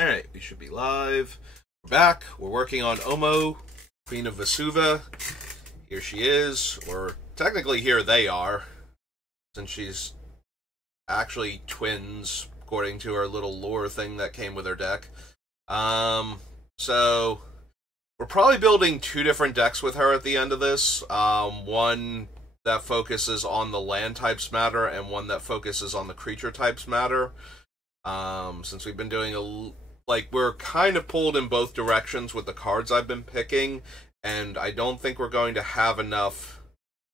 Alright, we should be live. We're back. We're working on Omo, Queen of Vesuva. Here she is. Or technically here they are, since she's actually twins, according to her little lore thing that came with her deck. So we're probably building two different decks with her at the end of this. One that focuses on the land types matter, and one that focuses on the creature types matter. Since we've been doing we're kind of pulled in both directions with the cards I've been picking, and I don't think we're going to have enough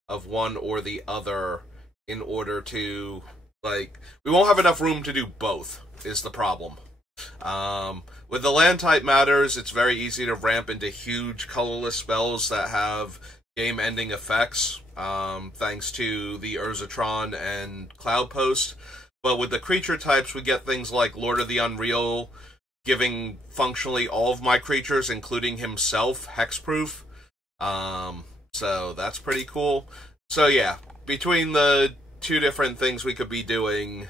of one or the other in order to, we won't have enough room to do both, is the problem. With the land type matters, it's very easy to ramp into huge colorless spells that have game-ending effects, thanks to the Urzatron and Cloud Post. But with the creature types, we get things like Lord of the Unreal, giving functionally all of my creatures, including himself, hexproof. So that's pretty cool. So yeah, between the two different things we could be doing,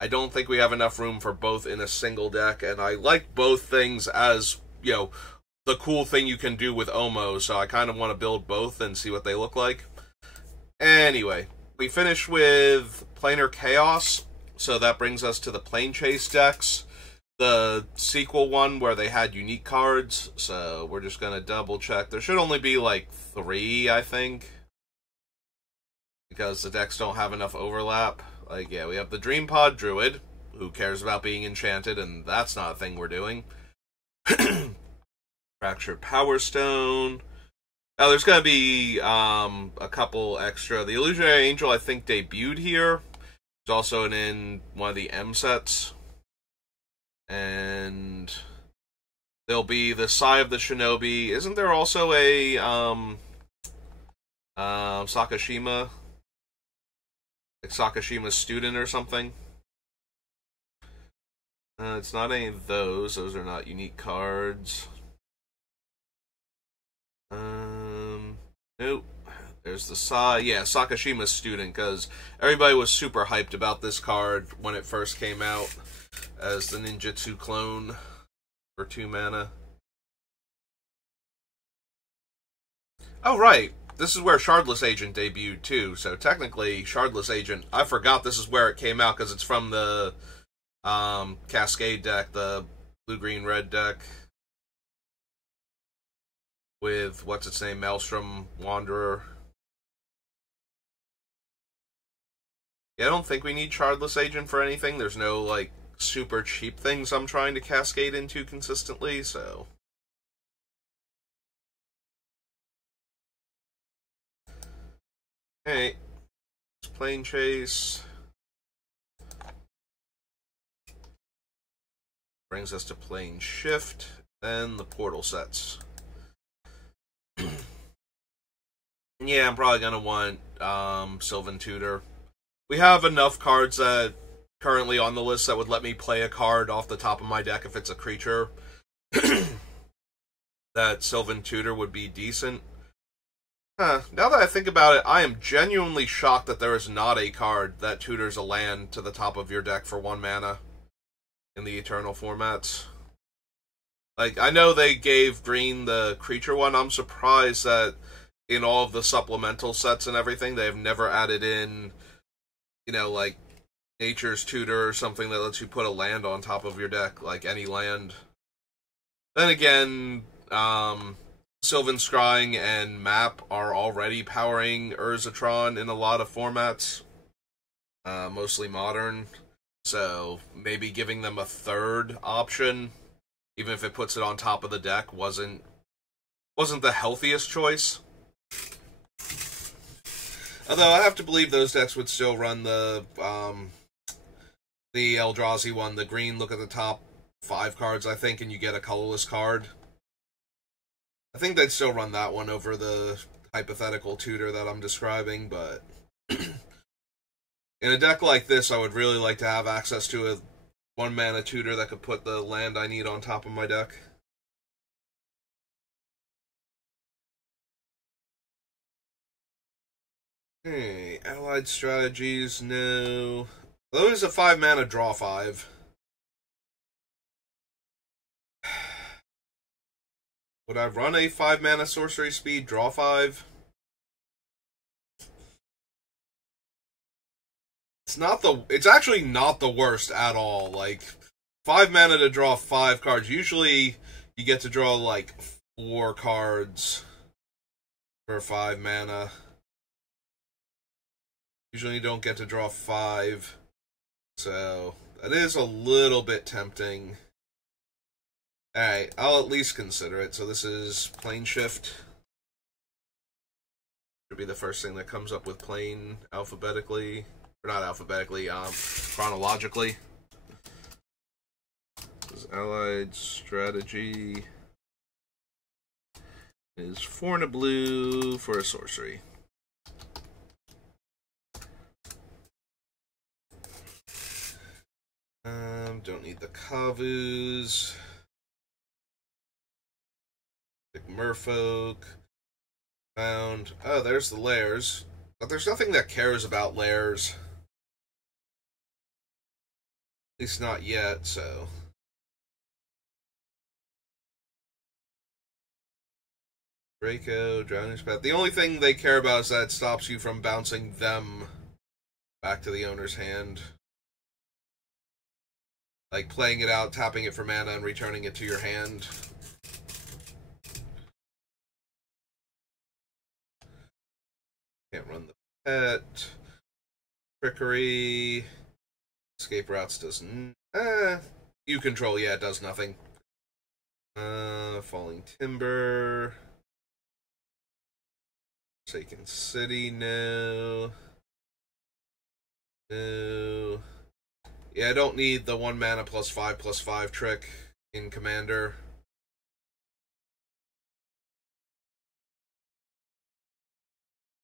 I don't think we have enough room for both in a single deck, and I like both things as, the cool thing you can do with Omo, so I kind of want to build both and see what they look like. Anyway, we finished with Planar Chaos, so that brings us to the Plane Chase decks. The sequel one where they had unique cards, so we're just gonna double check. There should only be like 3, I think, because the decks don't have enough overlap. We have the Dream Pod Druid, who cares about being enchanted, and that's not a thing we're doing. Fractured Power Stone. Now, there's gonna be a couple extra. The Illusionary Angel, I think, debuted here. It's also in one of the M sets. And there'll be the Sigh of the Shinobi. Isn't there also a Sakashima? Like Sakashima's student or something? It's not any of those. Those are not unique cards. Nope. There's the Sakashima's student, because everybody was super hyped about this card when it first came out as the ninjutsu clone for 2 mana. Oh, right. This is where Shardless Agent debuted, too. So, technically, Shardless Agent, I forgot this is where it came out, because it's from the Cascade deck, the blue-green-red deck, with, what's-its-name, Maelstrom Wanderer. Yeah, I don't think we need Shardless Agent for anything. There's no, super cheap things I'm trying to cascade into consistently, so. Hey, it's Plane Chase. Brings us to Plane Shift, then the portal sets. Yeah, I'm probably gonna want Sylvan Tutor. We have enough cards that currently on the list that would let me play a card off the top of my deck if it's a creature. That Sylvan Tutor would be decent. Now that I think about it, I am genuinely shocked that there is not a card that tutors a land to the top of your deck for 1 mana in the Eternal formats. I know they gave green the creature one. I'm surprised that in all of the supplemental sets and everything, they've never added in, Nature's Tutor or something that lets you put a land on top of your deck, like any land. Then again, Sylvan Scrying and Map are already powering Urzatron in a lot of formats, mostly modern, so maybe giving them a third option, even if it puts it on top of the deck, wasn't the healthiest choice. Although I have to believe those decks would still run the Eldrazi one, the green, look at the top 5 cards, I think, and you get a colorless card. I think they'd still run that one over the hypothetical tutor that I'm describing, but in a deck like this, I would really like to have access to a 1 mana tutor that could put the land I need on top of my deck. Okay, allied strategies, no. Those a 5 mana draw 5. Would I run a 5 mana sorcery speed, draw 5? It's actually not the worst at all. Like, 5 mana to draw 5 cards. Usually you get to draw like 4 cards for 5 mana. Usually you don't get to draw 5. So that is a little bit tempting. Alright, I'll at least consider it. So this is plane shift. Should be the first thing that comes up with plane alphabetically. Or not alphabetically, chronologically. This allied strategy is 4 and a blue for a sorcery. Don't need the Kavus. Merfolk. Found. Oh, there's the lairs. But there's nothing that cares about lairs. At least not yet, so. Draco, Drowning Spout. The only thing they care about is that it stops you from bouncing them back to the owner's hand. Like playing it out, tapping it for mana, and returning it to your hand. Can't run the pet. Trickery. Escape routes doesn't. You control, yeah, it does nothing. Falling Timber. Forsaken City, no. No. Yeah, I don't need the 1 mana +5/+5 trick in Commander.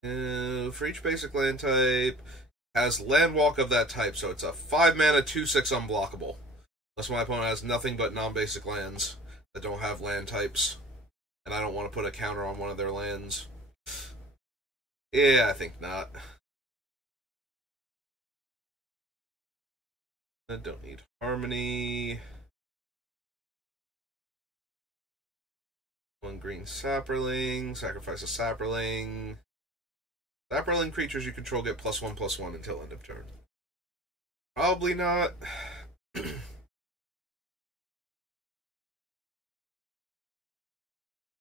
For each basic land type, has land walk of that type, so it's a 5 mana 2/6 unblockable. Unless my opponent has nothing but non-basic lands that don't have land types, and I don't want to put a counter on one of their lands. Yeah, I think not. I don't need Harmony. 1 green Sapperling. Sacrifice a Sapperling. Sapperling creatures you control get +1/+1 until end of turn. Probably not.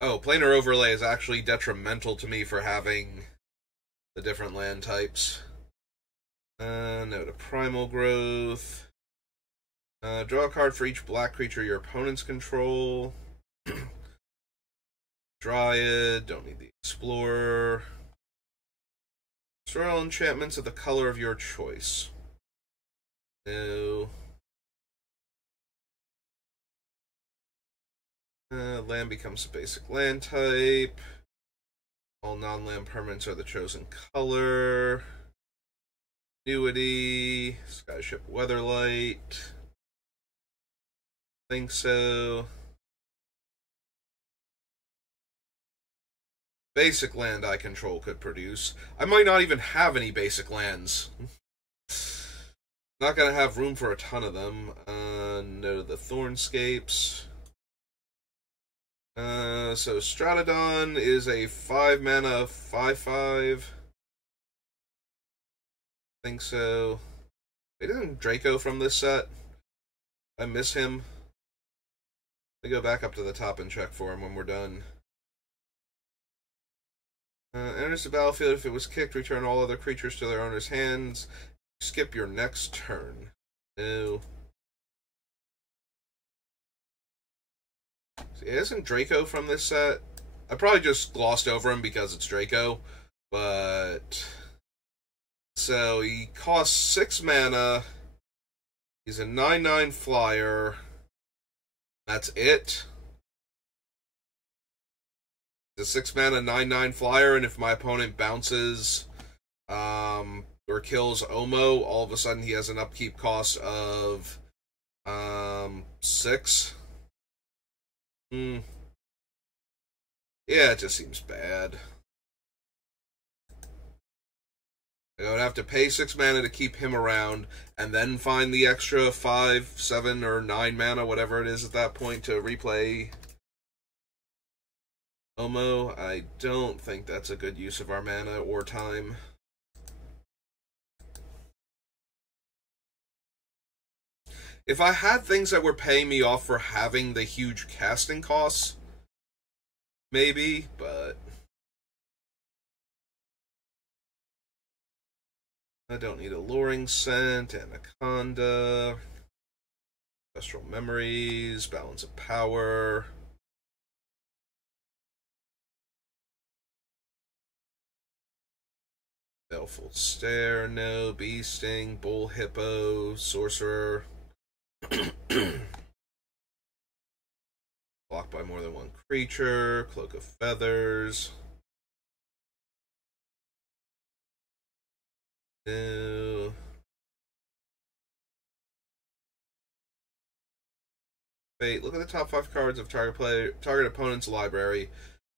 Oh, Planar Overlay is actually detrimental to me for having the different land types. No to Primal Growth. Draw a card for each black creature your opponents control. Dryad, don't need the Explorer. Destroy all enchantments of the color of your choice. No. Land becomes a basic land type. All non-land permanents are the chosen color. Annuity. Skyship Weatherlight. Think so. Basic land I control could produce. I might not even have any basic lands. Not gonna have room for a ton of them. No to the Thornscapes. So Stratodon is a 5 mana 5/5. I think so. They didn't Draco from this set. I miss him. Let me go back up to the top and check for him when we're done. Enters the battlefield. If it was kicked, return all other creatures to their owner's hands. Skip your next turn. No. See, isn't Draco from this set? I probably just glossed over him because it's Draco. But... So, he costs 6 mana. He's a 9/9 flyer. That's it. The 6 mana 9/9 flyer, and if my opponent bounces or kills Omo, all of a sudden he has an upkeep cost of 6. Yeah, it just seems bad. I would have to pay 6 mana to keep him around, and then find the extra 5, 7, or 9 mana, whatever it is at that point, to replay Omo, I don't think that's a good use of our mana or time. If I had things that were paying me off for having the huge casting costs, maybe, but I don't need Alluring Scent, Anaconda, Ancestral Memories, Balance of Power. Baleful Stare, no. Bee Sting, Bull Hippo, Sorcerer. Blocked by more than one creature, Cloak of Feathers. No. Wait, look at the top 5 cards of target opponent's library.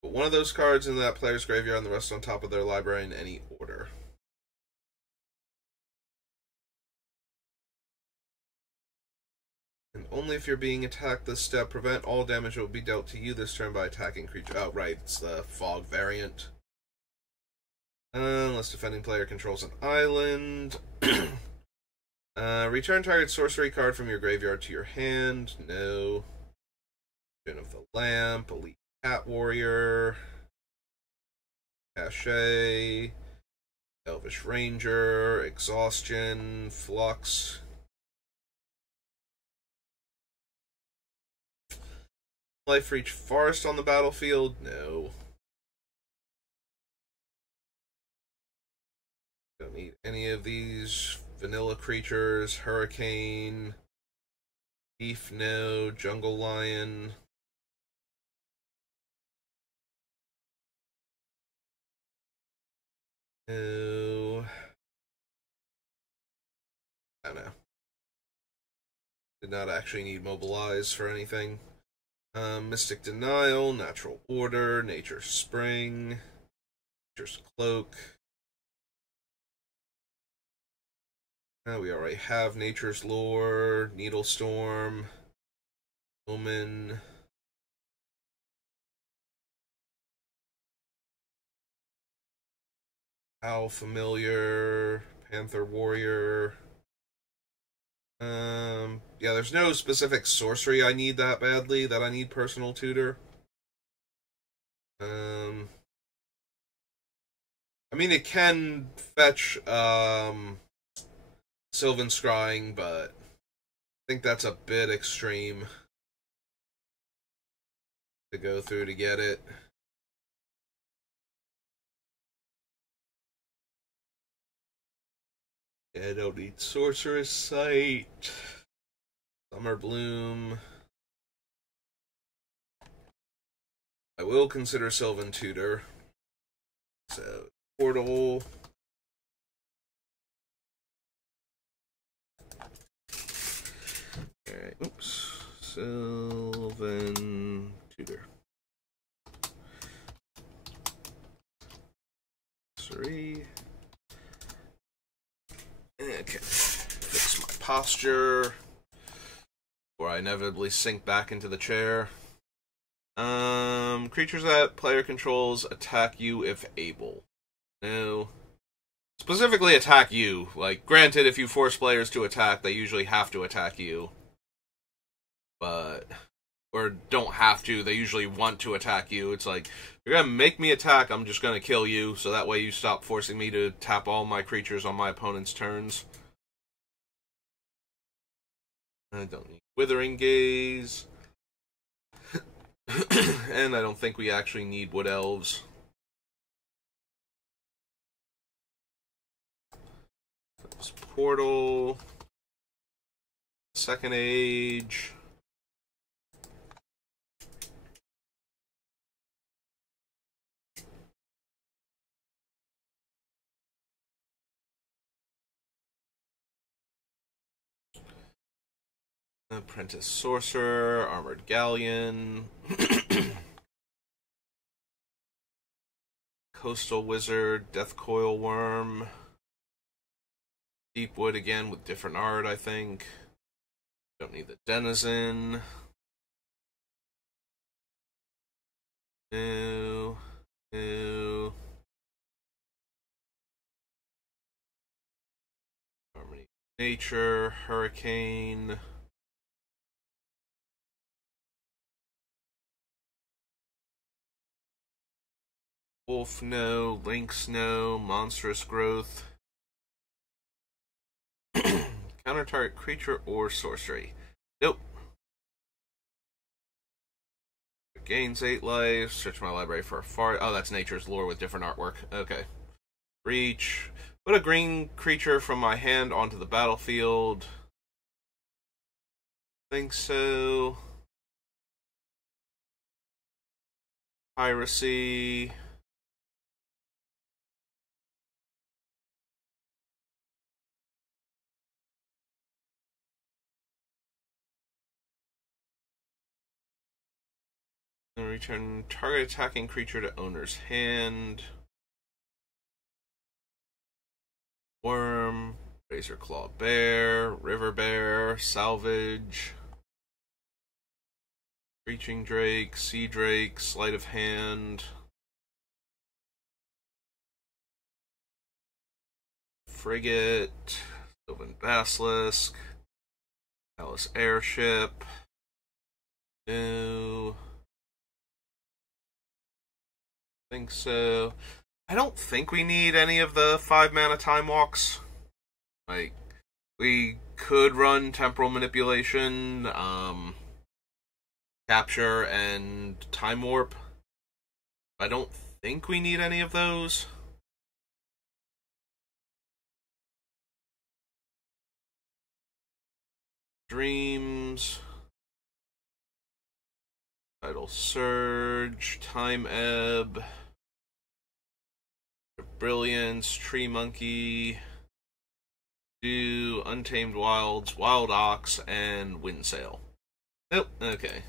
Put one of those cards in that player's graveyard and the rest on top of their library in any order. And only if you're being attacked this step, prevent all damage that will be dealt to you this turn by attacking creature. Oh, right, it's the Fog variant. Unless defending player controls an island. Return target sorcery card from your graveyard to your hand. No. Vision of the Lamp, Elite Cat Warrior, Cachet, Elvish Ranger, Exhaustion, Flux. Life Reach Forest on the battlefield? No. Don't need any of these vanilla creatures. Hurricane, Thief, no. Jungle Lion. No. I don't know. Did not actually need Mobilize for anything. Mystic Denial, Natural Order, Nature's Spring, Nature's Cloak. We already have Nature's Lore, Needle Storm, Omen. Owl Familiar, Panther Warrior. Yeah, there's no specific sorcery I need that badly that I need Personal Tutor. I mean, it can fetch, Sylvan Scrying, but I think that's a bit extreme to go through to get it. Yeah, I don't need Sorceress Sight. Summer Bloom. I will consider Sylvan Tutor. So, Portal. Alright, oops. Sylvan Tutor. 3. Okay, fix my posture before I inevitably sink back into the chair. Creatures that player controls attack you if able. No. Specifically attack you. Like, granted, if you force players to attack, they usually have to attack you. But, or don't have to, they usually want to attack you. It's like, if you're gonna make me attack, I'm just gonna kill you, so that way you stop forcing me to tap all my creatures on my opponent's turns. I don't need Withering Gaze. And I don't think we actually need Wood Elves. Portal. Second Age. Apprentice Sorcerer, Armored Galleon, Coastal Wizard, Death Coil Worm, Deepwood again with different art, I think. Don't need the Denizen. No. No. Harmony. Nature. Hurricane. Wolf, no. Lynx, no. Monstrous growth. Counter target creature or sorcery. Nope. Gains 8 life. Search my library for a far. Oh, that's Nature's Lore with different artwork. Okay. Reach. Put a green creature from my hand onto the battlefield. Think so. Piracy. And return target attacking creature to owner's hand. Worm. Razor Claw Bear. River Bear. Salvage. Reaching Drake. Sea Drake. Sleight of Hand. Frigate. Sylvan Basilisk. Alice Airship. No. Think so. I don't think we need any of the 5-mana Time Walks. Like, we could run Temporal Manipulation, Capture, and Time Warp. I don't think we need any of those. Dreams. Tidal Surge. Time Ebb. Brilliance. Tree Monkey. Do Untamed Wilds. Wild Ox. And Windsail. Nope. Okay.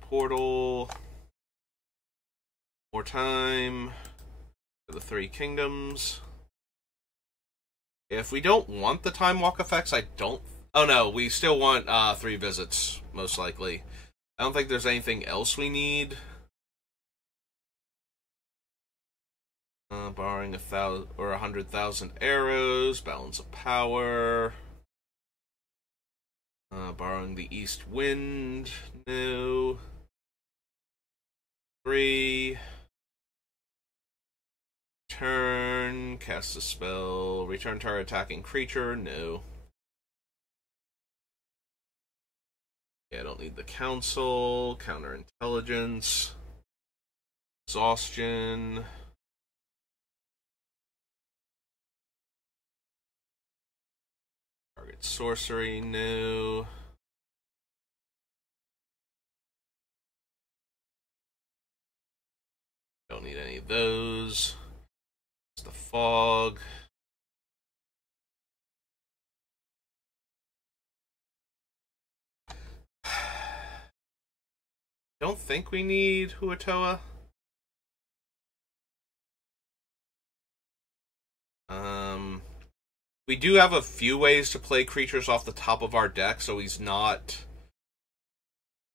Portal. More time. For the 3 kingdoms. If we don't want the Time Walk effects, I don't... Oh no, we still want 3 visits, most likely. I don't think there's anything else we need. Borrowing 1,000 or 100,000 arrows, Balance of Power. Borrowing the East Wind, no. 3. Turn, cast a spell, return target attacking creature, no. Yeah, I don't need the Council, Counterintelligence, Exhaustion. Target Sorcery, no. Don't need any of those. It's the Fog. Don't think we need Huatoa. We do have a few ways to play creatures off the top of our deck, so he's not...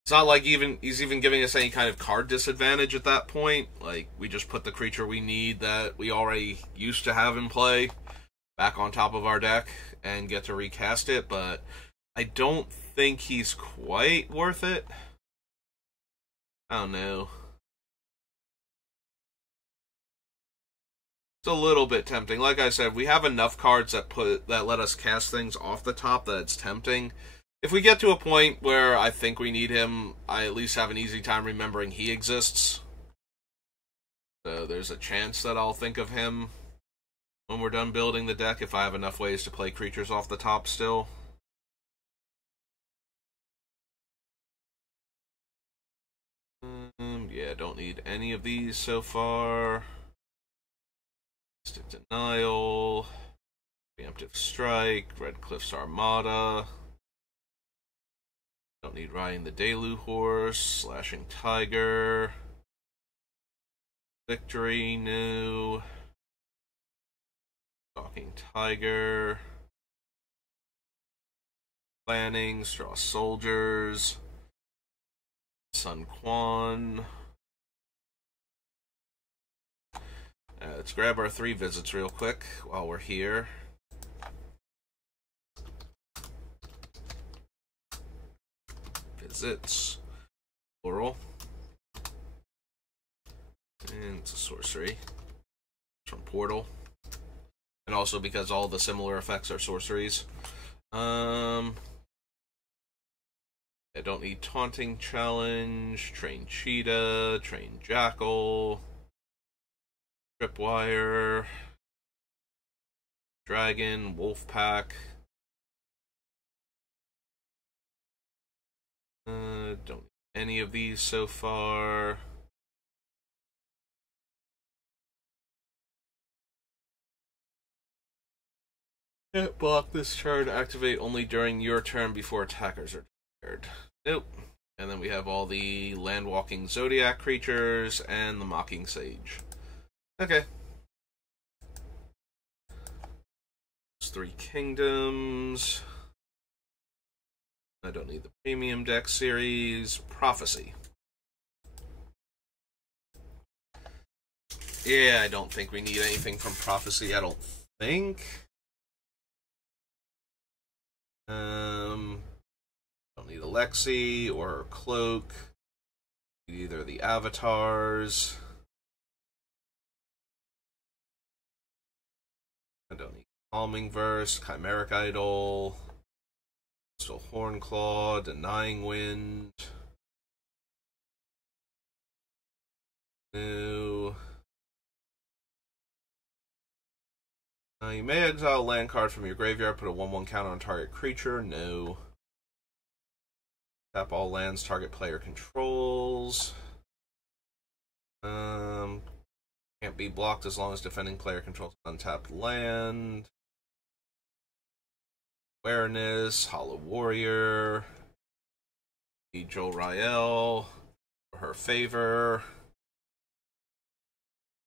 It's not like he's even giving us any kind of card disadvantage at that point. Like, we just put the creature we need that we already used to have in play back on top of our deck and get to recast it, but I don't think he's quite worth it. I don't know. It's a little bit tempting. Like I said, we have enough cards that let us cast things off the top that it's tempting. If we get to a point where I think we need him, I at least have an easy time remembering he exists. So there's a chance that I'll think of him when we're done building the deck if I have enough ways to play creatures off the top still. Yeah, don't need any of these so far. Mystic Denial, Preemptive Strike, Red Cliff's Armada. Don't need Riding the Delu Horse, Slashing Tiger. Victory, no. Stalking Tiger. Planning, Straw Soldiers. Sun Quan. Let's grab our 3 visits real quick while we're here. Visits. Plural. And it's a sorcery. It's from Portal. And also because all the similar effects are sorceries. I don't need Taunting Challenge, Train Cheetah, Train Jackal, Tripwire, Dragon, Wolfpack. Don't need any of these so far. Can't block this turn. Activate only during your turn before attackers are declared. Nope. And then we have all the land-walking Zodiac creatures and the Mocking Sage. Okay. It's 3 kingdoms. I don't need the premium deck series. Prophecy. Yeah, I don't think we need anything from Prophecy. I don't think. Don't need Alexi or her cloak. Need either the avatars. I don't need Calming Verse, Chimeric Idol, Still Hornclaw, Denying Wind. No. You may exile a land card from your graveyard, put a 1/1 counter on target creature. No. Tap all lands target player controls. Can't be blocked as long as defending player controls untapped land. Awareness, Hollow Warrior. Need Joel Rael for her favor.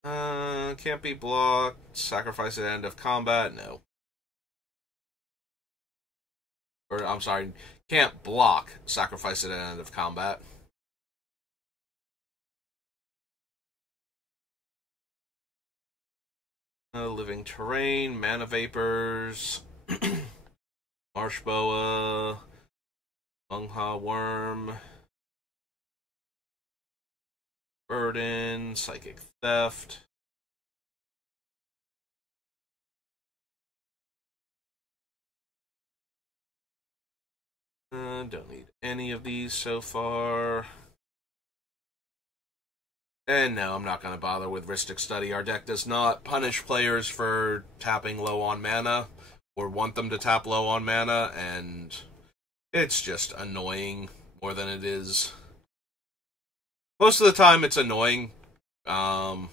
Can't be blocked. Sacrifice at end of combat. No. Or, I'm sorry. Can't block. Sacrifice at end of combat. Living Terrain. Mana Vapors. Marsh Boa. Mungha Worm. Burden. Psychic Theft. Don't need any of these so far. And no, I'm not going to bother with Rhystic Study. Our deck does not punish players for tapping low on mana, or want them to tap low on mana, and it's just annoying more than it is. Most of the time it's annoying. I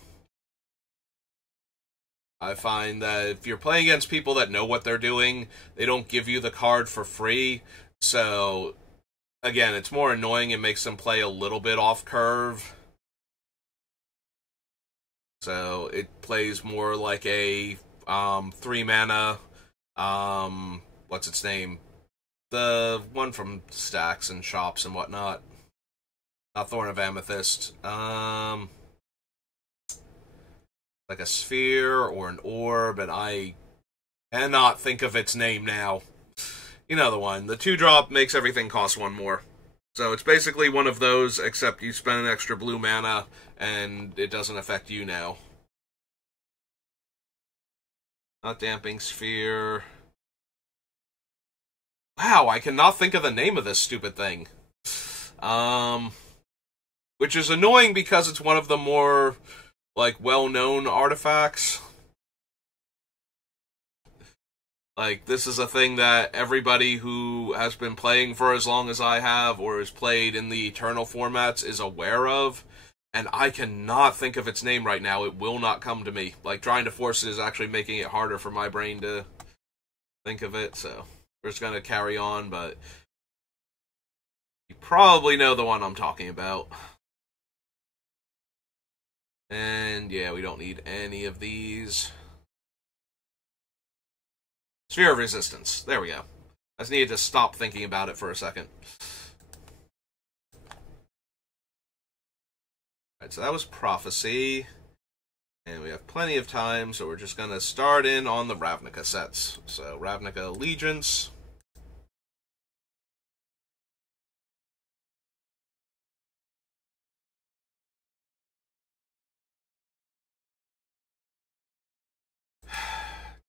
find that if you're playing against people that know what they're doing, they don't give you the card for free. So, again, it's more annoying. It makes them play a little bit off curve. So, it plays more like a 3 mana, what's its name? The one from stacks and shops and whatnot. Not Thorn of Amethyst. Like a sphere or an orb, and I cannot think of its name now. You know the one. The 2-drop makes everything cost 1 more. So it's basically one of those, except you spend an extra blue mana, and it doesn't affect you now. Not Damping Sphere. Wow, I cannot think of the name of this stupid thing. Which is annoying because it's one of the more, like, well-known artifacts. Like, this is a thing that everybody who has been playing for as long as I have, or has played in the Eternal formats, is aware of, and I cannot think of its name right now. It will not come to me. Like, trying to force it is actually making it harder for my brain to think of it, so we're just gonna carry on, but you probably know the one I'm talking about. And, yeah, we don't need any of these. Sphere of Resistance. There we go. I just needed to stop thinking about it for a second. Alright, so that was Prophecy. And we have plenty of time, so we're just going to start in on the Ravnica sets. So, Ravnica Allegiance.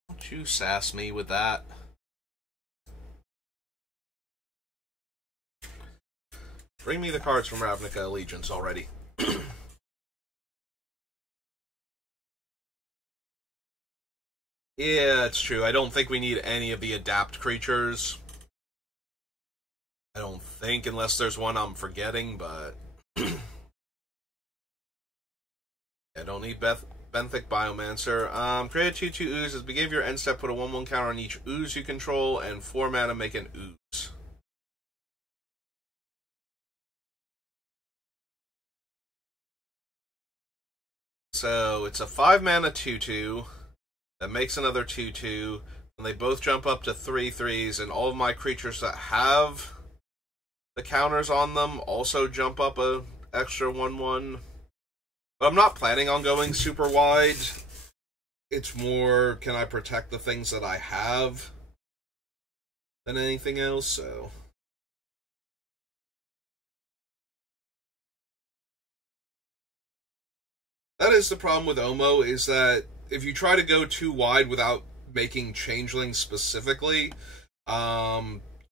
Don't you sass me with that. Bring me the cards from Ravnica Allegiance already. Yeah, it's true. I don't think we need any of the adapt creatures. I don't think, unless there's one I'm forgetting, but... I don't need Benthic Biomancer. Create a 2/2 ooze. As the beginning of your end step, put a 1/1 counter on each ooze you control, and 4 mana make an ooze. So, it's a 5 mana 2/2 that makes another 2/2, and they both jump up to 3/3s, and all of my creatures that have the counters on them also jump up a extra 1/1. But I'm not planning on going super wide. It's more, can I protect the things that I have than anything else, so... That is the problem with Omo, is that if you try to go too wide without making Changeling specifically,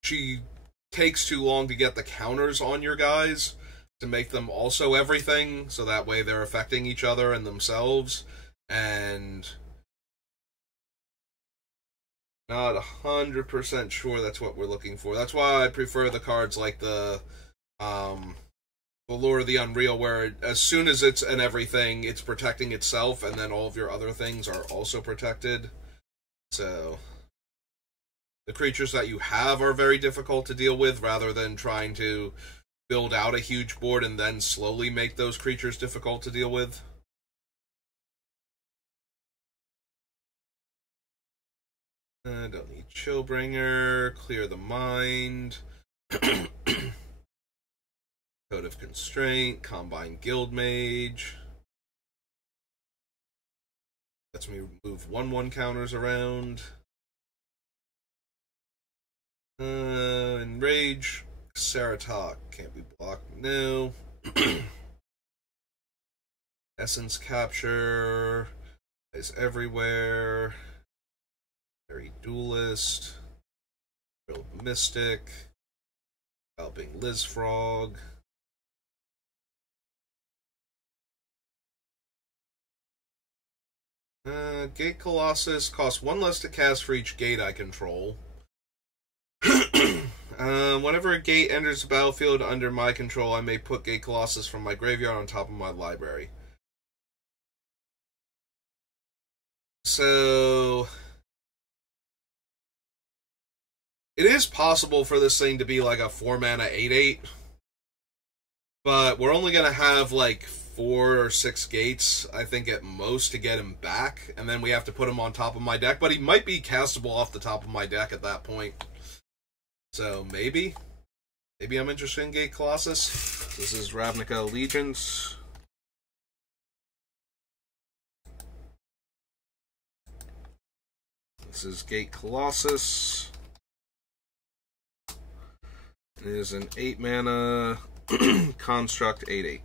she takes too long to get the counters on your guys to make them also everything, so that way they're affecting each other and themselves, and not 100% sure that's what we're looking for. That's why I prefer the cards like the Lure of the Unreal, where as soon as it's an everything, it's protecting itself, and then all of your other things are also protected. So, the creatures that you have are very difficult to deal with, rather than trying to build out a huge board and then slowly make those creatures difficult to deal with. Don't need Chillbringer, Clear the Mind, Code of Constraint, Combine Guildmage. Lets me move 1/1 counters around. Enrage, Ceratok, can't be blocked, no. Essence Capture is everywhere. Very Duelist, Drilled Mystic, Helping Lizfrog. Gate Colossus costs 1 less to cast for each gate I control. Whenever a gate enters the battlefield under my control, I may put Gate Colossus from my graveyard on top of my library. So... it is possible for this thing to be like a 4 mana 8/8. But we're only going to have like 4 or 6 gates, I think, at most, to get him back. And then we have to put him on top of my deck. But he might be castable off the top of my deck at that point. So, maybe. Maybe I'm interested in Gate Colossus. This is Ravnica Allegiance. This is Gate Colossus. It is an 8 mana construct 8/8.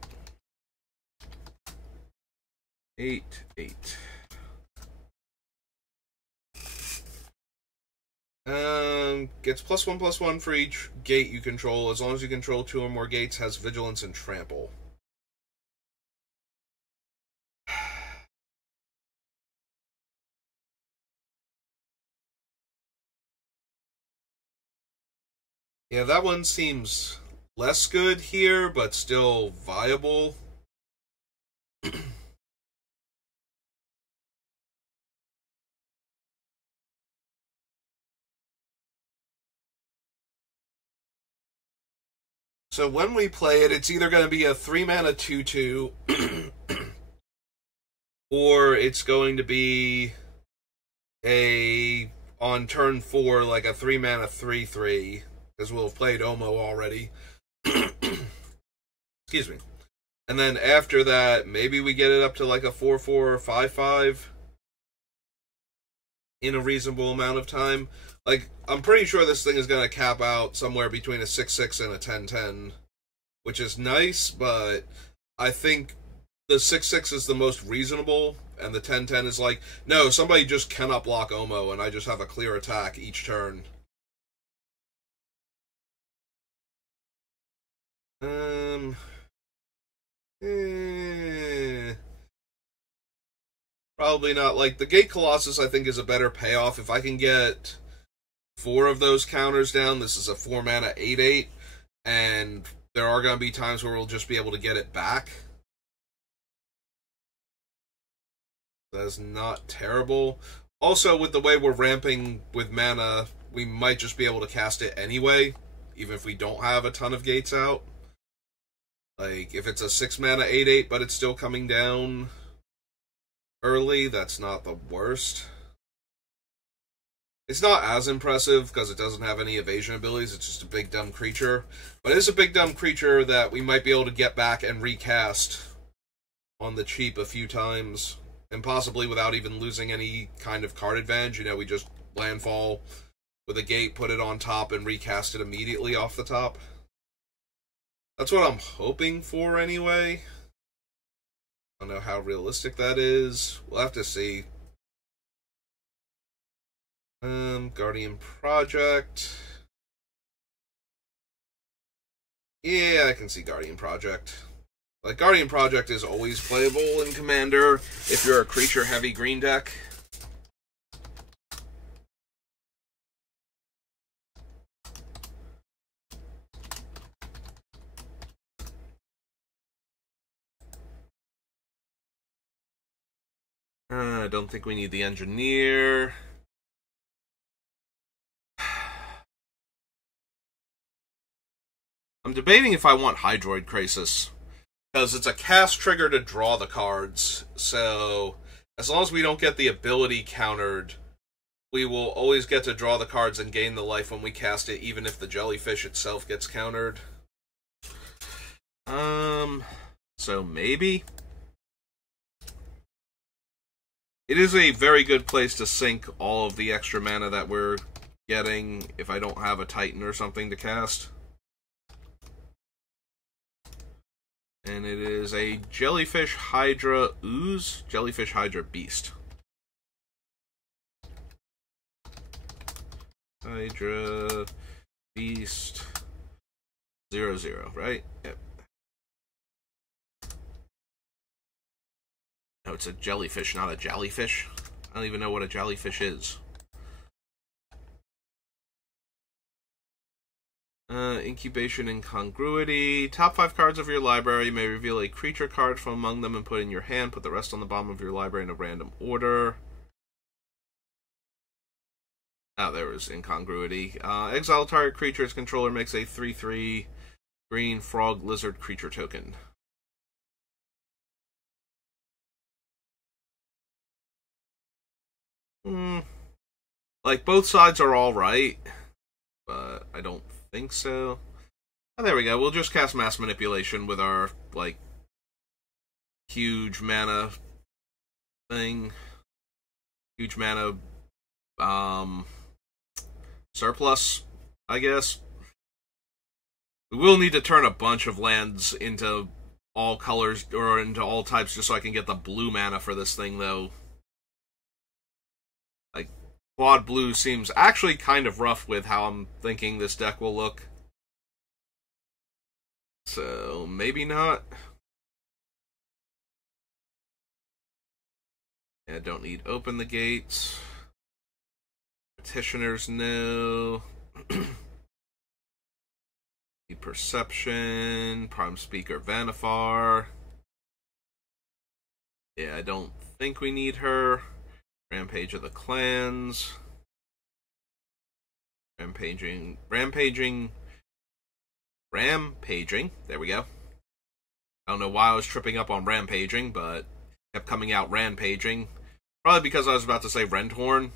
8/8. Gets +1/+1 for each gate you control. As long as you control 2 or more gates, has Vigilance and Trample. Yeah, that one seems less good here, but still viable. So when we play it, it's either going to be a 3 mana 2/2, or it's going to be on turn 4, like a 3 mana 3/3, because we'll have played Omo already. Excuse me. And then after that, maybe we get it up to like a 4-4 or 5-5 in a reasonable amount of time. Like, I'm pretty sure this thing is going to cap out somewhere between a 6-6 and a 10-10, which is nice, but I think the 6-6 is the most reasonable, and the 10-10 is like, no, somebody just cannot block Omo, and I just have a clear attack each turn. Probably not. Like, the Gate Colossus, I think, is a better payoff. If I can get 4 of those counters down, this is a 4-mana 8-8, and there are going to be times where we'll just be able to get it back. That's not terrible. Also, with the way we're ramping with mana, we might just be able to cast it anyway, even if we don't have a ton of gates out. Like, if it's a 6-mana 8-8, but it's still coming down early, that's not the worst. It's not as impressive because it doesn't have any evasion abilities, it's just a big dumb creature. But it is a big dumb creature that we might be able to get back and recast on the cheap a few times. And possibly without even losing any kind of card advantage. You know, we just landfall with a gate, put it on top, and recast it immediately off the top. That's what I'm hoping for anyway. I don't know how realistic that is. We'll have to see. Guardian Project. Yeah, I can see Guardian Project. Like, Guardian Project is always playable in Commander if you're a creature-heavy green deck. I don't think we need the Engineer. I'm debating if I want Hydroid Crisis, because it's a cast trigger to draw the cards, so as long as we don't get the ability countered, we will always get to draw the cards and gain the life when we cast it, even if the jellyfish itself gets countered. So maybe? It is a very good place to sink all of the extra mana that we're getting if I don't have a Titan or something to cast. And it is a Jellyfish Hydra Ooze, Jellyfish Hydra Beast. Hydra Beast 0/0, right? Yep. No, it's a jellyfish, not a jellyfish. I don't even know what a jellyfish is. Incubation Incongruity. Top 5 cards of your library. You may reveal a creature card from among them and put it in your hand. Put the rest on the bottom of your library in a random order. Oh, there was Incongruity. Exile target creature's controller makes a 3/3 green frog lizard creature token. Like, both sides are alright, but I don't think so. Oh, there we go. We'll just cast Mass Manipulation with our, like, huge mana thing. Huge mana, surplus, I guess. We will need to turn a bunch of lands into all colors, or into all types, just so I can get the blue mana for this thing, though. Like, quad blue seems actually kind of rough with how I'm thinking this deck will look. So, maybe not. Yeah, don't need Open the Gates. Petitioners, no. Need Perception. Prime Speaker, Vanifar. Yeah, I don't think we need her. Rampage of the Clans. Rampaging. There we go. I don't know why I was tripping up on Rampaging, but kept coming out Rampaging. Probably because I was about to say Renthorn.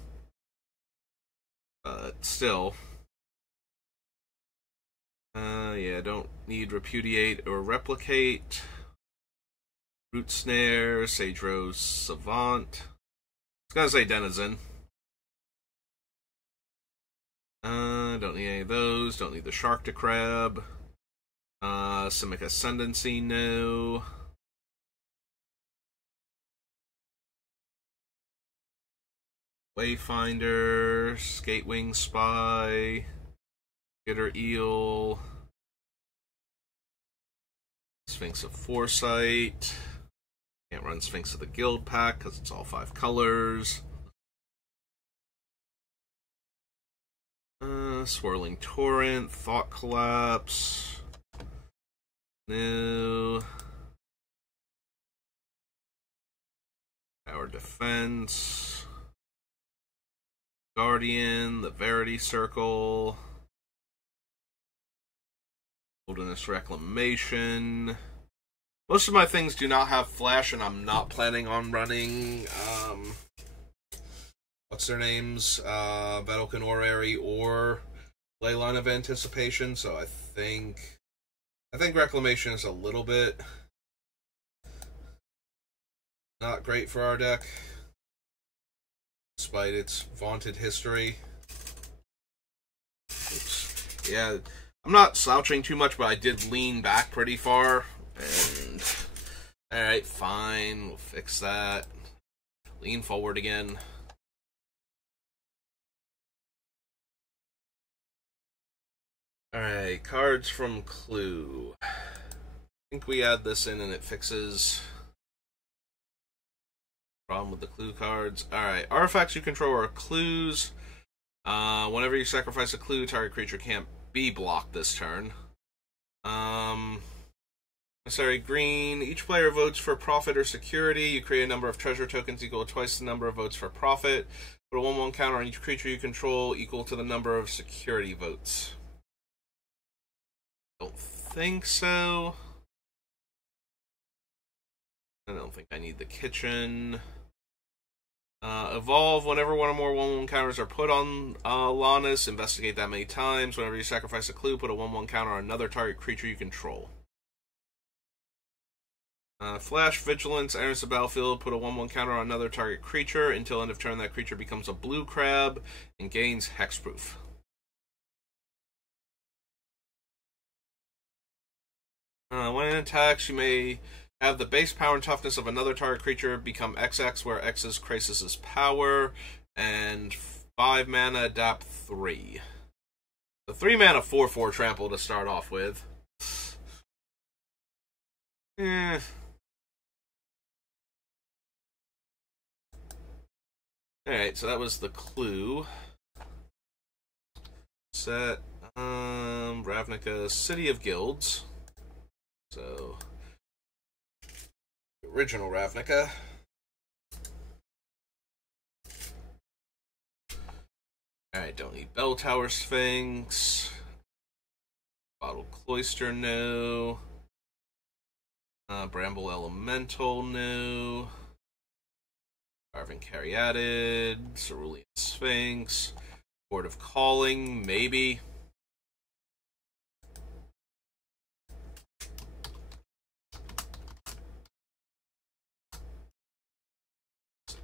But still. Yeah, don't need Repudiate or Replicate. Root Snare, Sage Rose, Savant. I was gonna say Denizen. Don't need any of those. Don't need the Shark to Crab. Simic Ascendancy, no. Wayfinder, Skatewing Spy, Gitter Eel, Sphinx of Foresight. Can't run Sphinx of the Guild pack because it's all 5 colors. Swirling Torrent, Thought Collapse. No. Tower Defense. Guardian, the Verity Circle. Wilderness Reclamation. Most of my things do not have flash, and I'm not planning on running, what's their names? Vedalken Orrery or Leyline of Anticipation, so I think Reclamation is a little bit not great for our deck, despite its vaunted history. Oops. Yeah, I'm not slouching too much, but I did lean back pretty far, and alright, fine, we'll fix that. Lean forward again. Alright, cards from Clue. I think we add this in and it fixes the problem with the Clue cards. Alright, artifacts you control are clues. Whenever you sacrifice a clue, target creature can't be blocked this turn. Sorry, green. Each player votes for profit or security. You create a number of treasure tokens equal to twice the number of votes for profit. Put a 1/1 counter on each creature you control equal to the number of security votes. Don't think so. I don't think I need the kitchen. Evolve. Whenever one or more 1/1 counters are put on Lannis, investigate that many times. Whenever you sacrifice a clue, put a 1/1 counter on another target creature you control. Flash Vigilance. Enters the battlefield, put a 1/1 counter on another target creature. Until end of turn, that creature becomes a blue crab and gains hexproof. When it attacks, you may have the base power and toughness of another target creature become XX, where X is Krasis' power, and 5 mana, adapt 3. The 3 mana 4/4 trample to start off with. Alright, so that was the Clue. Set. Ravnica, City of Guilds. So, original Ravnica. Alright, don't need Bell Tower Sphinx. Bottle Cloister, no. Bramble Elemental, no. Carving Caryatid, Cerulean Sphinx. Board of Calling, maybe.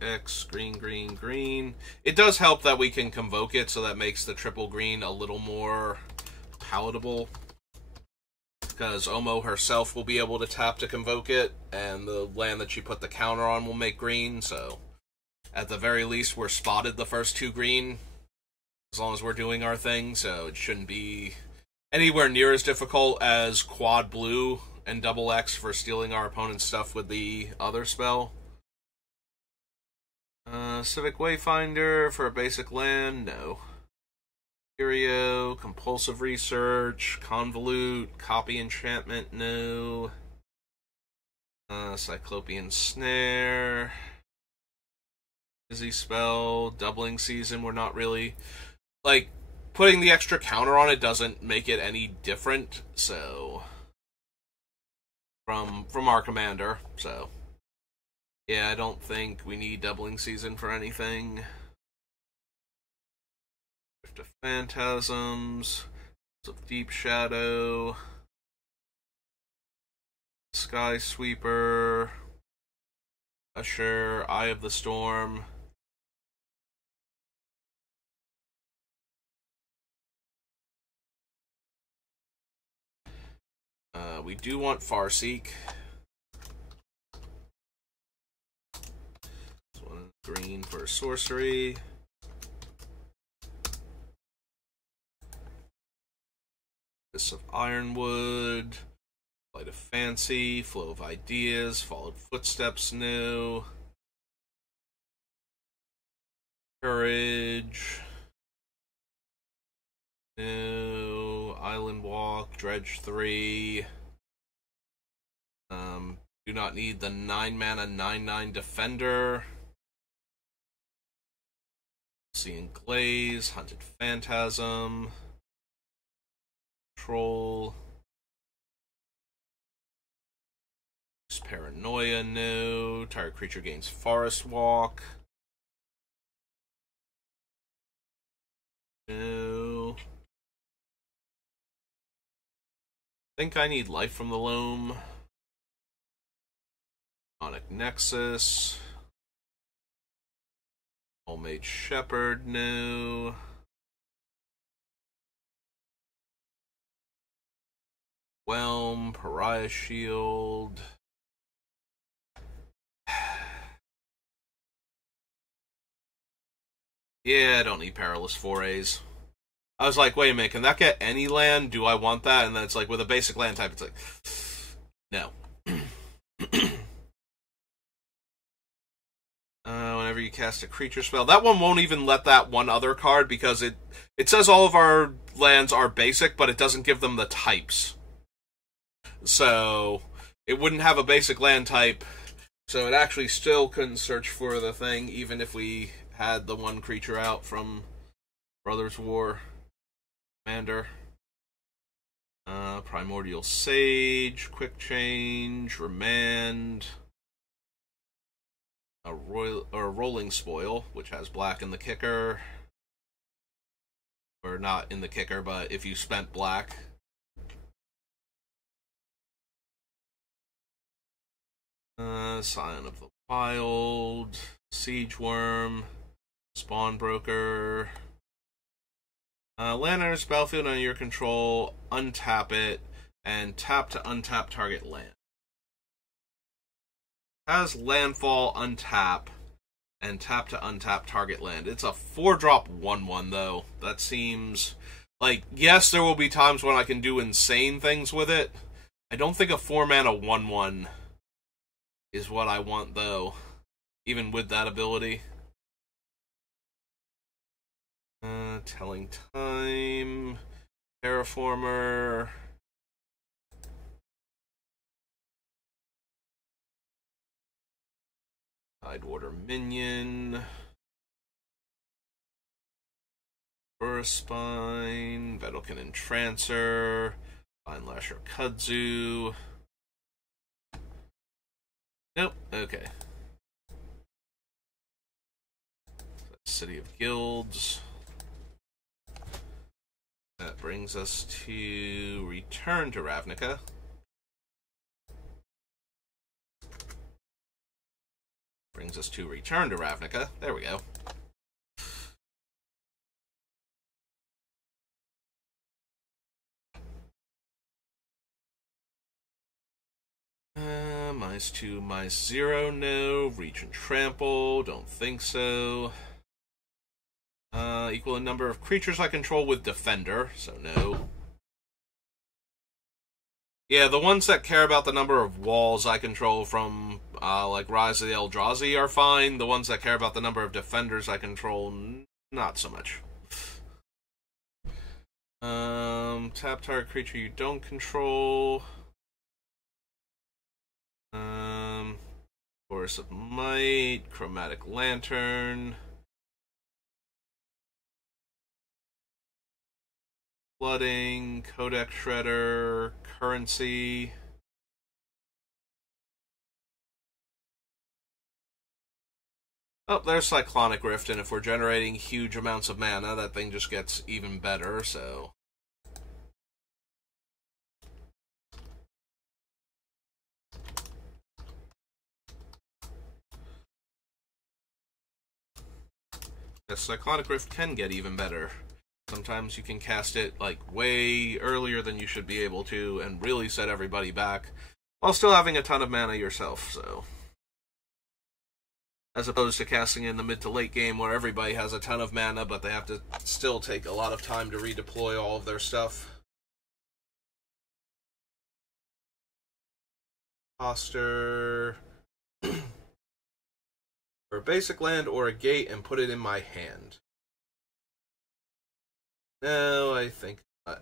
X, green, green, green. It does help that we can convoke it, so that makes the triple green a little more palatable. Because Omo herself will be able to tap to convoke it, and the land that she put the counter on will make green, so at the very least we're spotted the first 2 green, as long as we're doing our thing, so it shouldn't be anywhere near as difficult as quad blue and double X for stealing our opponent's stuff with the other spell. Civic Wayfinder for a basic land, no. Curio, Compulsive Research, Convolute, Copy Enchantment, no. Cyclopean Snare, Busy Spell, Doubling Season, we're not really, like, putting the extra counter on it doesn't make it any different, so, from our commander, so. Yeah, I don't think we need Doubling Season for anything. Rift of Phantasms, of Deep Shadow, Sky Sweeper, Usher, Eye of the Storm. We do want Farseek. This one is green for sorcery. This of Ironwood. Light of Fancy. Flow of Ideas. Followed Footsteps new. Courage. New. Island Walk. Dredge 3. Do not need the 9-mana 9/9 Defender. Seeing Glaze. Hunted Phantasm. Troll. Paranoia new. Target creature gains Forest Walk. New. Think I need Life from the Loam. Sonic Nexus. Homemade Shepherd new. Whelm, Pariah Shield. Yeah, I don't need Perilous Forays. I was like, wait a minute, can that get any land? Do I want that? And then it's like, with a basic land type, it's like, no. Whenever you cast a creature spell. That one won't even let that one other card, because it says all of our lands are basic, but it doesn't give them the types. So, it wouldn't have a basic land type, so it actually still couldn't search for the thing, even if we had the one creature out from Brothers War Commander. Primordial Sage, Quick Change, Remand, a Rolling Spoil, which has black in the kicker. Or not in the kicker, but if you spent black. Scion of the Wild, Siege Worm, Spawn Broker. Land enters battlefield under your control, untap it, and tap to untap target land. Has landfall, untap, and tap to untap target land. It's a 4-drop 1/1 though. That seems like, yes, there will be times when I can do insane things with it. I don't think a 4-mana 1/1 is what I want though, even with that ability. Telling Time, Terraformer, Tidewater Minion, Burrspine, Vedalken Entrancer, Fine Lasher Kudzu. Nope, okay. City of Guilds. That brings us to Return to Ravnica. Brings us to Return to Ravnica. There we go. -2, -0, no. Reach and Trample, don't think so. Equal in number of creatures I control with Defender, so no. Yeah, the ones that care about the number of walls I control from, like Rise of the Eldrazi are fine. The ones that care about the number of defenders I control, not so much. Tap target creature you don't control. Force of Might, Chromatic Lantern. Flooding, Codex Shredder, Currency. Oh, there's Cyclonic Rift, and if we're generating huge amounts of mana, that thing just gets even better, so... Yes, Cyclonic Rift can get even better. Sometimes you can cast it, like, way earlier than you should be able to, and really set everybody back, while still having a ton of mana yourself, so... As opposed to casting in the mid to late game where everybody has a ton of mana, but they have to still take a lot of time to redeploy all of their stuff. Foster... for a basic land or a gate and put it in my hand. No, I think not.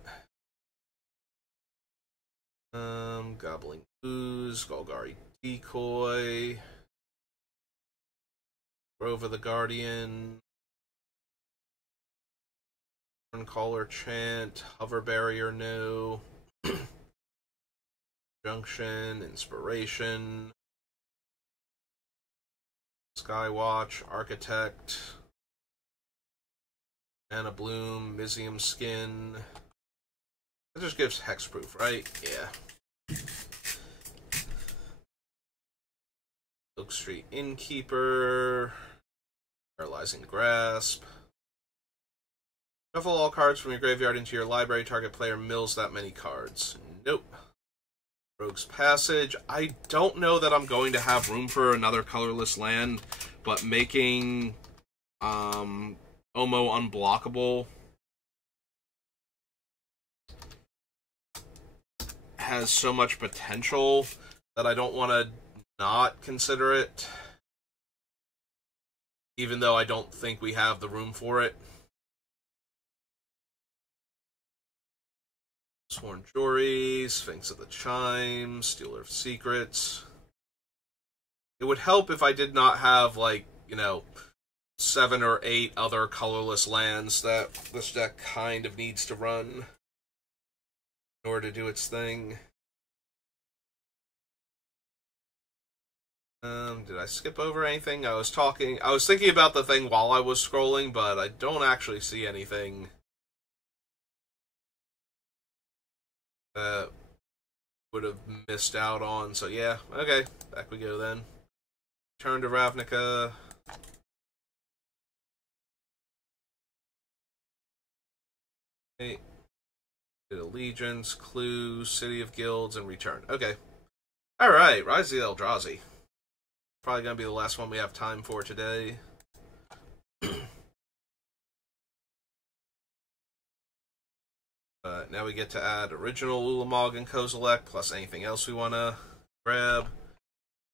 Gobbling Ooze, Golgari Decoy, Grove the Guardian, Caller Chant, Hover Barrier no, Junction, Inspiration, Skywatch, Architect, Anna Bloom, Mizium Skin. That just gives hexproof, right? Yeah. Oak Street Innkeeper, Paralyzing Grasp. Shuffle all cards from your graveyard into your library. Target player mills that many cards. Nope. Rogue's Passage. I don't know that I'm going to have room for another colorless land, but making Omo unblockable has so much potential that I don't want to not consider it, even though I don't think we have the room for it. Sworn Jury, Sphinx of the Chimes, Stealer of Secrets. It would help if I did not have, like, 7 or 8 other colorless lands that this deck kind of needs to run in order to do its thing. Did I skip over anything? I was thinking about the thing while I was scrolling, but I don't actually see anything that would have missed out on. So yeah, okay, back we go then. Turn to Ravnica. Okay. Did Allegiance, Clue, City of Guilds, and Return. Okay. Alright, Rise of the Eldrazi. Probably going to be the last one we have time for today. Now we get to add original Ulamog and Kozilek, plus anything else we want to grab.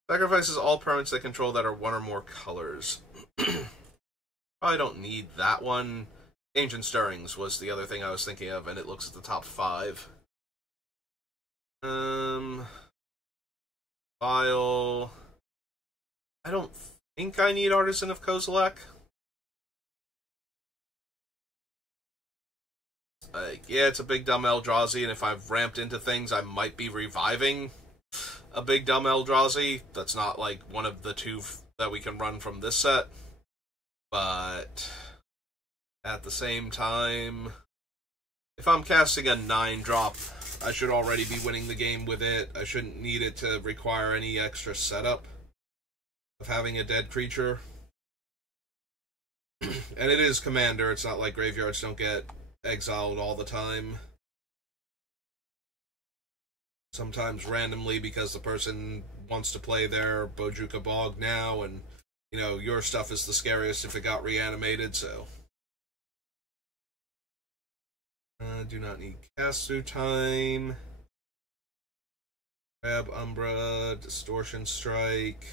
Sacrifices all permanents they control that are 1 or more colors. Probably don't need that one. Ancient Stirrings was the other thing I was thinking of, and it looks at the top 5. File. I don't think I need Artisan of Kozilek. Yeah, it's a big dumb Eldrazi, and if I've ramped into things, I might be reviving a big dumb Eldrazi. That's not, like, one of the 2 that we can run from this set. But at the same time, if I'm casting a 9-drop, I should already be winning the game with it. I shouldn't need it to require any extra setup of having a dead creature. And it is Commander, it's not like graveyards don't get exiled all the time. Sometimes randomly because the person wants to play their Bojuka Bog now, and, your stuff is the scariest if it got reanimated, so. Do not need cast through time. Grab Umbra, Distortion Strike.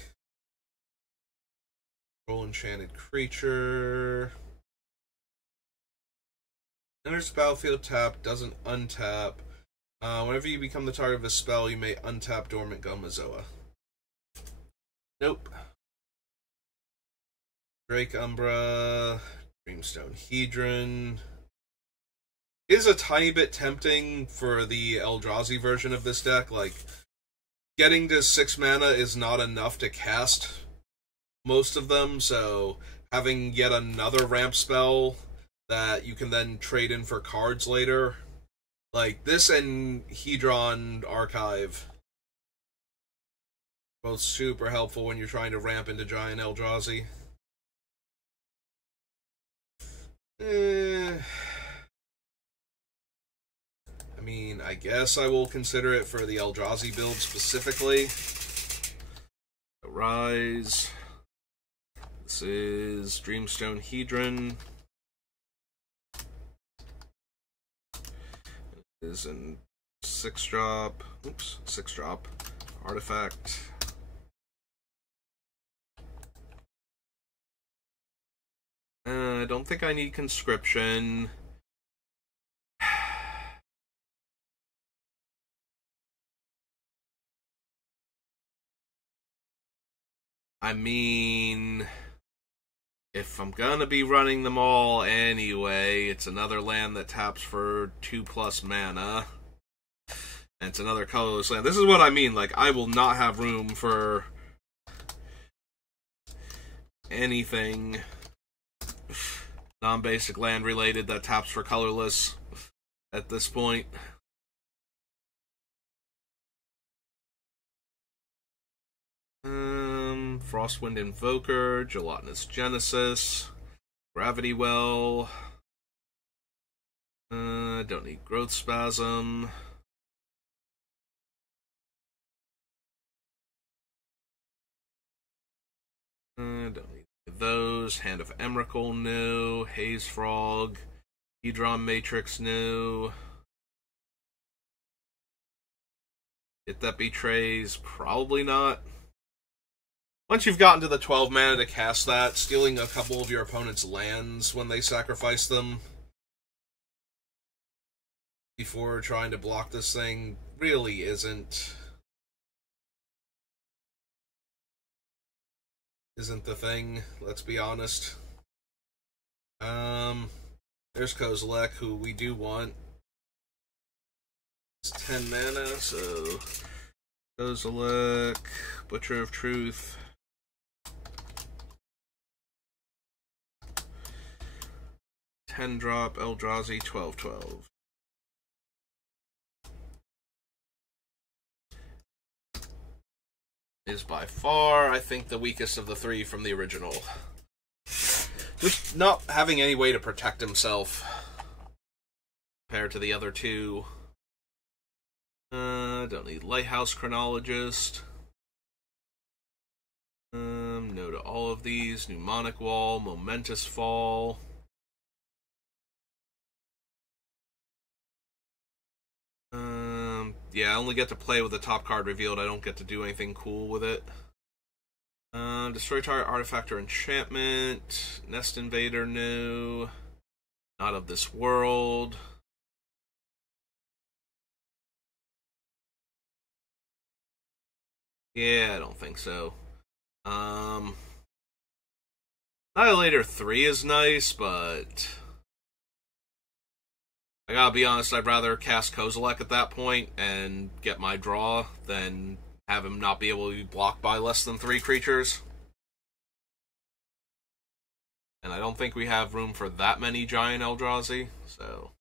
Roll Enchanted Creature. Enters the battlefield tapped, doesn't untap. Whenever you become the target of a spell, you may untap Dormant Gomazoa. Nope. Drake Umbra, Dreamstone Hedron. Is a tiny bit tempting for the Eldrazi version of this deck. Like, getting to 6 mana is not enough to cast most of them, so having yet another ramp spell that you can then trade in for cards later. Like, this and Hedron Archive, both super helpful when you're trying to ramp into Giant Eldrazi. I mean, I guess I will consider it for the Eldrazi build specifically. Rise. This is Dreamstone Hedron. It is in 6-drop. Oops, 6-drop. Artifact. I don't think I need Conscription. I mean, if I'm gonna be running them all anyway, it's another land that taps for 2+ mana. And it's another colorless land. This is what I mean, like, I will not have room for anything non-basic land related that taps for colorless at this point. Frostwind Invoker, Gelatinous Genesis, Gravity Well. Don't need Growth Spasm. Don't need those. Hand of Emrakul, no. Haze Frog. Hedron Matrix, no. If that betrays, probably not. Once you've gotten to the 12 mana to cast that, stealing a couple of your opponent's lands when they sacrifice them before trying to block this thing really isn't the thing, let's be honest. There's Kozilek, who we do want. It's 10 mana, so Kozilek, Butcher of Truth. $10-drop Eldrazi 12/12. Is by far, I think, the weakest of the three from the original. Just not having any way to protect himself compared to the other two. Don't need Lighthouse Chronologist. No to all of these. Mnemonic Wall, Momentous Fall. Yeah, I only get to play with the top card revealed. I don't get to do anything cool with it. Destroy target artifact or enchantment. Nest Invader, no. Not of this world. Yeah, I don't think so. Annihilator 3 is nice, but I gotta be honest, I'd rather cast Kozilek at that point and get my draw than have him not be able to be blocked by less than 3 creatures. And I don't think we have room for that many giant Eldrazi, so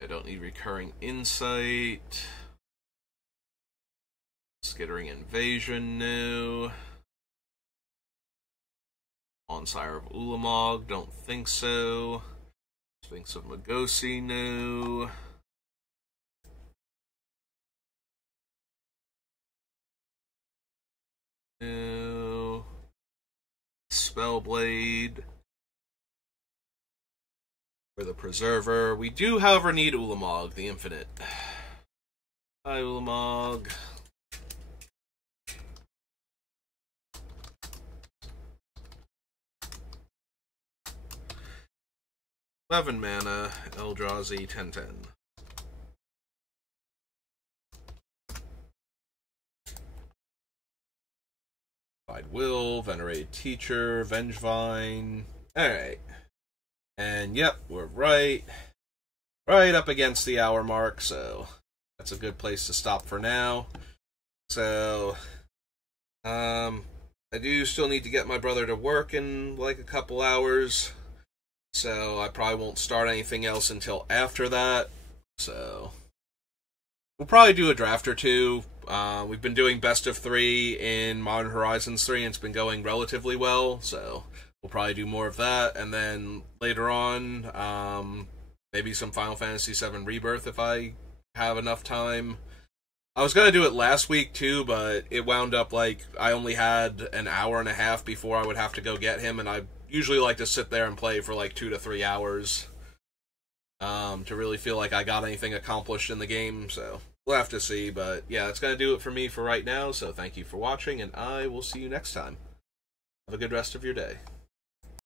I don't need Recurring Insight. Skittering Invasion, no. Onsire of Ulamog, don't think so. Sphinx of Magosi, no. No. Spellblade. For the Preserver. We do, however, need Ulamog, the Infinite. Hi, Ulamog. $11 mana, Eldrazi, 10/10. Will, Venerated Teacher, Vengevine. Alright. And yep, we're right up against the hour mark, so that's a good place to stop for now. So, I do still need to get my brother to work in like a couple hours. So I probably won't start anything else until after that. So we'll probably do a draft or two. We've been doing best of 3 in Modern Horizons 3, and it's been going relatively well. So we'll probably do more of that, and then later on, maybe some Final Fantasy VII Rebirth if I have enough time. I was gonna do it last week too, but it wound up like I only had an hour and a half before I would have to go get him, and I usually like to sit there and play for like 2 to 3 hours to really feel like I got anything accomplished in the game, so we'll have to see. But yeah, that's gonna do it for me for right now, so thank you for watching, and I will see you next time. Have a good rest of your day.